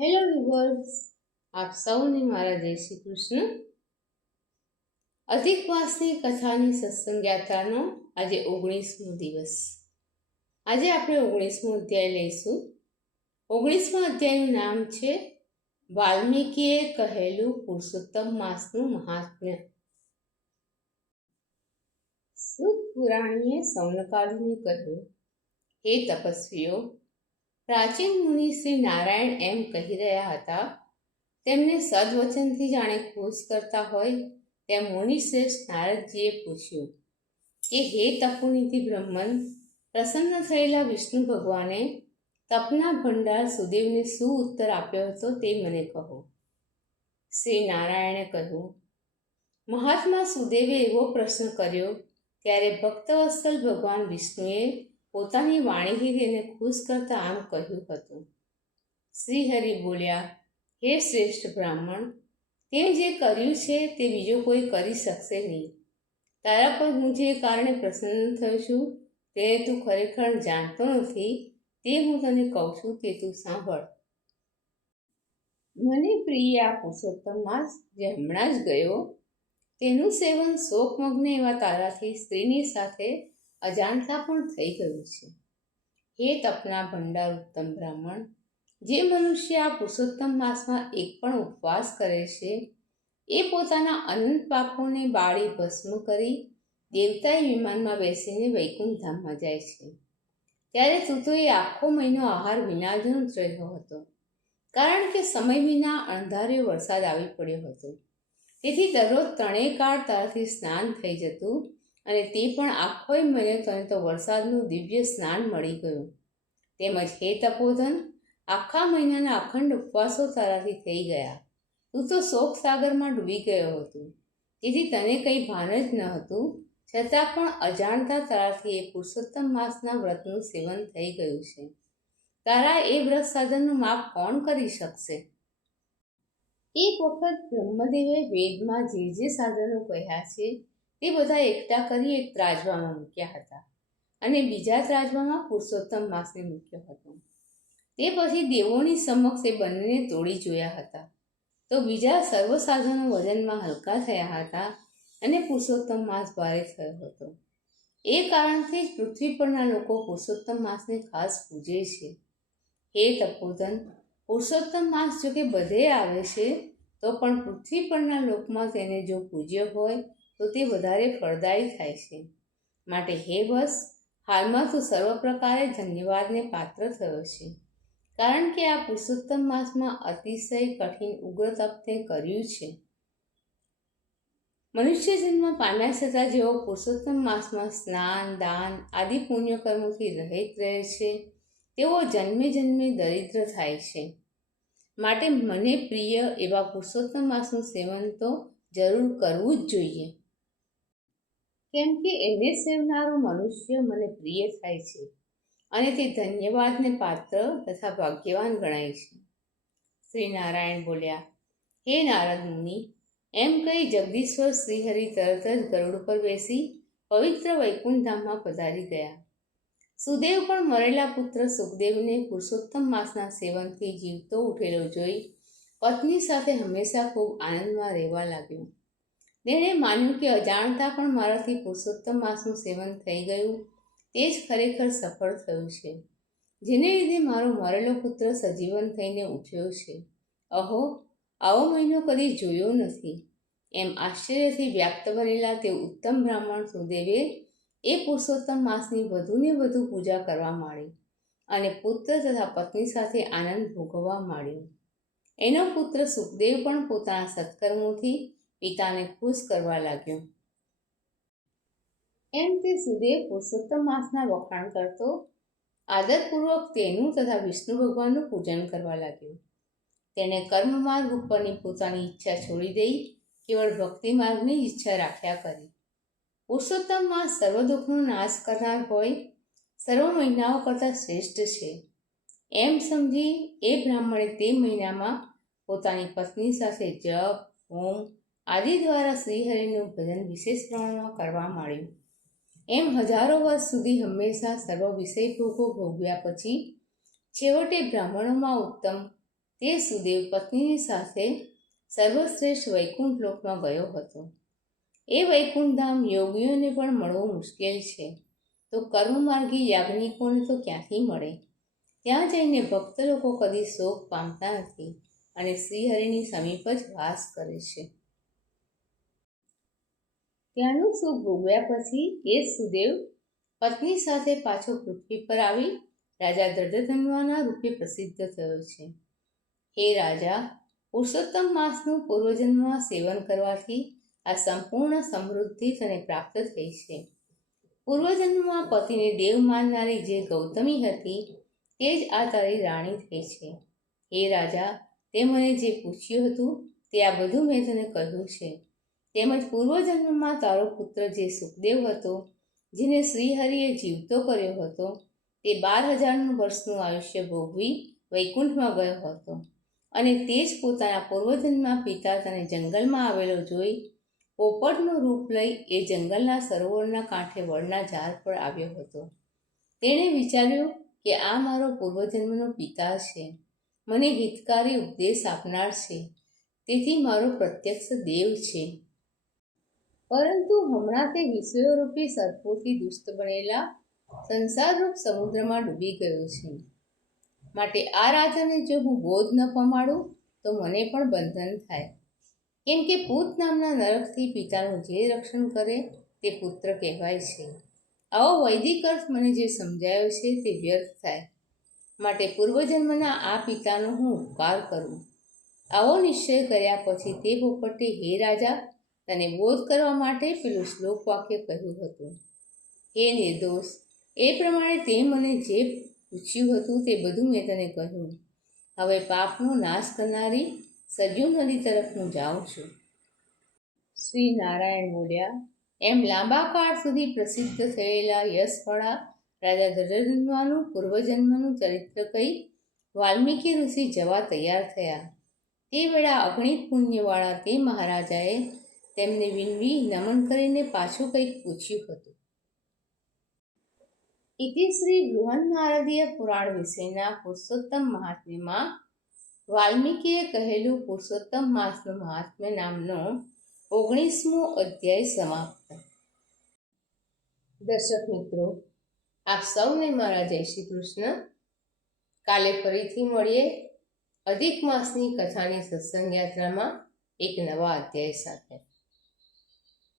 Hello weavers, આપ સૌને મારા જય શ્રી કૃષ્ણ. અધિક માસની કથાની સત્સંગ યાત્રાનો આજે 19મો દિવસ. આજે આપણે 19મો અધ્યાય લઈશું. 19મા અધ્યાયનું નામ છે વાલ્મીકીએ કહેલું પુરુષોત્તમ માસનું મહાત્મ્ય. સુત પુરાણીએ સૌનકાદીને કહ્યું, હે તપસ્વીઓ, પ્રાચીન મુનિ શ્રી નારાયણ એમ કહી રહ્યા હતા. તેમને સદવચનથી જાણે ખુશ કરતા હોય તેમ મુનિશ્રેષ્ઠ નારદજીએ પૂછ્યું કે હે તપોનિધિ બ્રહ્મન, પ્રસન્ન થયેલા વિષ્ણુ ભગવાને તપના ભંડાર સુદેવને શું ઉત્તર આપ્યો હતો તે મને કહો. શ્રી નારાયણે કહ્યું, મહાત્મા સુદેવે એવો પ્રશ્ન કર્યો ત્યારે ભક્તવત્સલ ભગવાન વિષ્ણુએ પોતાની વાણીથી તેને ખુશ કરતા આમ કહ્યું હતું. શ્રી હરિ બોલ્યા, હે શ્રેષ્ઠ બ્રાહ્મણ, તે જે કર્યું છે તે બીજો કોઈ કરી શકશે નહીં. તારા પર હું જે કારણે પ્રસન્ન થયો છું તેને તું ખરેખર જાણતો નથી, તે હું તને કહું છું તે તું સાંભળ. મને પ્રિય આ પુરુષોત્તમ માસ જે હમણાં જ ગયો, તેનું સેવન શોકમગ્ન એવા તારાથી સ્ત્રીની સાથે અજાણતા પણ થઈ ગયું છે. હે તપના ભંડાર ઉત્તમ બ્રાહ્મણ, જે મનુષ્ય આ પુરુષોત્તમ માસમાં એક પણ ઉપવાસ કરે છે એ પોતાના અનંત પાપોને બાળી ભસ્મ કરી દેવતાએ વિમાનમાં બેસીને વૈકુંઠ ધામમાં જાય છે. ત્યારે તું તો એ આખો મહિનો આહાર વિના જ રહ્યો હતો, કારણ કે સમય વિના અણધાર્યો વરસાદ આવી પડ્યો હતો. તેથી દરરોજ 3 કાળ તારાથી સ્નાન થઈ જતું, અને તે પણ આખોય મહિને તને તો વરસાદનું દિવ્ય સ્નાન મળી ગયું. તેમજ હે તપોધન, આખા મહિનાના અખંડ ઉપવાસો તારાથી થઈ ગયા. તું તો શોક સાગરમાં ડૂબી ગયો હતો, તેથી તને કંઈ ભાન જ ન હતું. છતાં પણ અજાણતા તારાથી એ પુરુષોત્તમ માસના વ્રતનું સેવન થઈ ગયું છે. તારા એ વ્રત સાધનનું માપ કોણ કરી શકશે? એક વખત બ્રહ્મદેવે વેદમાં જે સાધનો કહ્યા છે તે બધા એકઠા કરી એક ત્રાજવામાં મૂક્યા હતા, અને બીજા ત્રાજવામાં પુરુષોત્તમ માસને મૂક્યો હતો. તે પછી દેવોની સમક્ષ એ બંનેને તોડી જોયા હતા, તો બીજા સર્વ સાધનો વજનમાં હલકા થયા હતા, અને પુરુષોત્તમ માસ ભારે થયો હતો. એ કારણથી જ પૃથ્વી પરના લોકો પુરુષોત્તમ માસને ખાસ પૂજે છે. હે તપોધન, પુરુષોત્તમ માસ જો કે બધે આવે છે, તો પણ પૃથ્વી પરના લોકમાં તેને જો પૂજ્ય હોય તો તે વધારે ફળદાયી થાય છે. માટે હે વત્સ, હાલમાં તું સર્વ પ્રકારે ધન્યવાદને પાત્ર થયો છે, કારણ કે આ પુરુષોત્તમ માસમાં અતિશય કઠિન ઉગ્ર તપ તે કર્યું છે. મનુષ્ય જન્મ પામ્યા છતાં જેઓ પુરુષોત્તમ માસમાં સ્નાન, દાન આદિ પુણ્યકર્મોથી રહિત રહે છે, તેઓ જન્મે જન્મે દરિદ્ર થાય છે. માટે મને પ્રિય એવા પુરુષોત્તમ માસનું સેવન તો જરૂર કરવું જ જોઈએ, કેમ કે એને સેવનારો મનુષ્ય મને પ્રિય થાય છે, અને તે ધન્યવાદને પાત્ર તથા ભાગ્યવાન ગણાય છે. શ્રી નારાયણ બોલ્યા, હે નારદ મુનિ, એમ કહી જગદીશ્વર શ્રીહરિ તરત જ ગરુડ પર બેસી પવિત્ર વૈકુંઠ ધામમાં પધારી ગયા. સુદેવ પણ મરેલા પુત્ર સુખદેવને પુરુષોત્તમ માસના સેવનથી જીવતો ઉઠેલો જોઈ પત્ની સાથે હંમેશા ખૂબ આનંદમાં રહેવા લાગ્યો. તેણે માન્યું કે અજાણતા પણ મારાથી પુરુષોત્તમ માસનું સેવન થઈ ગયું તે જ ખરેખર સફળ થયું છે, જેને લીધે મારો મરેલો પુત્ર સજીવન થઈને ઉઠ્યો છે. અહો, આવો મહિનો કદી જોયો નથી. એમ આશ્ચર્યથી વ્યાપ્ત બનેલા તે ઉત્તમ બ્રાહ્મણ સુદેવે એ પુરુષોત્તમ માસની વધુને વધુ પૂજા કરવા માંડી, અને પુત્ર તથા પત્ની સાથે આનંદ ભોગવવા માંડ્યો. એનો પુત્ર સુખદેવ પણ પોતાના સત્કર્મોથી પિતાને ખુશ કરવા લાગ્યો. એમ તે સુદેવ પુરુષોત્તમ માસના વખાણ કરતો આદરપૂર્વક તેનું તથા વિષ્ણુ ભગવાનનું પૂજન કરવા લાગ્યો. તેણે કર્મ માર્ગ ઉપરની પોતાની ઈચ્છા છોડી દઈ કેવળ ભક્તિ માર્ગની ઈચ્છા રાખ્યા કરી. પુરુષોત્તમ માસ સર્વ દુઃખનો નાશ કરનાર હોય સર્વ મહિનાઓ કરતાં શ્રેષ્ઠ છે, એમ સમજી એ બ્રાહ્મણે તે મહિનામાં પોતાની પત્ની સાથે જપ, હોમ આદિ દ્વારા શ્રીહરિનું ભજન વિશેષ પ્રમાણમાં કરવા માંડ્યું. એમ હજારો વર્ષ સુધી હંમેશા સર્વ વિષય ભોગો ભોગવ્યા પછી છેવટે બ્રાહ્મણોમાં ઉત્તમ તે સુદેવ પત્નીની સાથે સર્વશ્રેષ્ઠ વૈકુંઠ લોકમાં ગયો હતો. એ વૈકુંઠ ધામ યોગીઓને પણ મળવું મુશ્કેલ છે, તો કર્મમાર્ગી યાજ્ઞિકોને તો ક્યાંથી મળે? ત્યાં જઈને ભક્ત લોકો કદી શોક પામતા નથી અને શ્રીહરિની સમીપ જ વાસ કરે છે. ત્યાંનું સુખ ભોગવ્યા પછી એ સુદેવ પત્ની સાથે પાછો પૃથ્વી પર આવી રાજા દર્દધન્વાના રૂપે પ્રસિદ્ધ થયો છે. હે રાજા, પુરુષોત્તમ માસનું પૂર્વજન્મમાં સેવન કરવાથી આ સંપૂર્ણ સમૃદ્ધિ તને પ્રાપ્ત થઈ છે. પૂર્વજન્મમાં પતિને દેવ માનનારી જે ગૌતમી હતી તે જ આ તારી રાણી થઈ છે. હે રાજા, તે મને જે પૂછ્યું હતું તે આ બધું મેં તને કહ્યું છે. તેમજ પૂર્વજન્મમાં તારો પુત્ર જે સુખદેવ હતો, જેને શ્રીહરિએ જીવતો કર્યો હતો, તે 12,000 વર્ષનું આયુષ્ય ભોગવી વૈકુંઠમાં ગયો હતો અને તે જ પોતાના પૂર્વજન્મના પિતા તને જંગલમાં આવેલો જોઈ પોપટનું રૂપ લઈ એ જંગલના સરોવરના કાંઠે વડના ઝાડ પર આવ્યો હતો. તેણે વિચાર્યું કે આ મારો પૂર્વજન્મનો પિતા છે, મને હિતકારી ઉપદેશ આપનાર છે, તેથી મારો પ્રત્યક્ષ દેવ છે. પરંતુ હમણાં તે વિષયોરૂપી સર્પોથી દુષ્ટ બનેલા સંસારરૂપ સમુદ્રમાં ડૂબી ગયો છે. માટે આ રાજાને જો હું બોધ ન પમાડું તો મને પણ બંધન થાય, કેમ કે પૂત નામના નરકથી પિતાનું જે રક્ષણ કરે તે પુત્ર કહેવાય છે. આવો વૈદિક અર્થ મને જે સમજાયો છે તે વ્યર્થ થાય, માટે પૂર્વજન્મના આ પિતાનો હું ઉપકાર કરું. આવો નિશ્ચય કર્યા પછી તે પોપટે હે રાજા, તને બોધ કરવા માટે પેલું શ્લોક વાક્ય કહ્યું હતું. હે નિર્દોષ, એ પ્રમાણે તે મને જે પૂછ્યું હતું તે બધું મેં તને કહ્યું. હવે પાપનો નાશ કરનારી સરયુ નદી તરફ હું જાઉં છું. શ્રી નારાયણ બોલ્યા એમ લાંબા કાળ સુધી પ્રસિદ્ધ થયેલા યશવાળા રાજા દર્દધન્વાનું પૂર્વજન્મનું ચરિત્ર કહી વાલ્મીકી ઋષિ જવા તૈયાર થયા. તે વેળા અગણિત પુણ્યવાળા તે મહારાજાએ તેમને વિનવી નમન કરીને પાછું કંઈક પૂછ્યું હતું. ઇતિ શ્રી બૃહન્નારદીય પુરાણ વિશેના પુરુષોત્તમ મહાત્મ્યમાં વાલ્મીકીએ કહેલું પુરુષોત્તમ માસનું મહાત્મ્ય નામનો 19મો અધ્યાય સમાપ્ત. દર્શક મિત્રો, આપ સૌને મારા જય શ્રી કૃષ્ણ. કાલે ફરીથી મળીએ અધિક માસની કથાની સત્સંગ યાત્રામાં એક નવા અધ્યાય સાથે.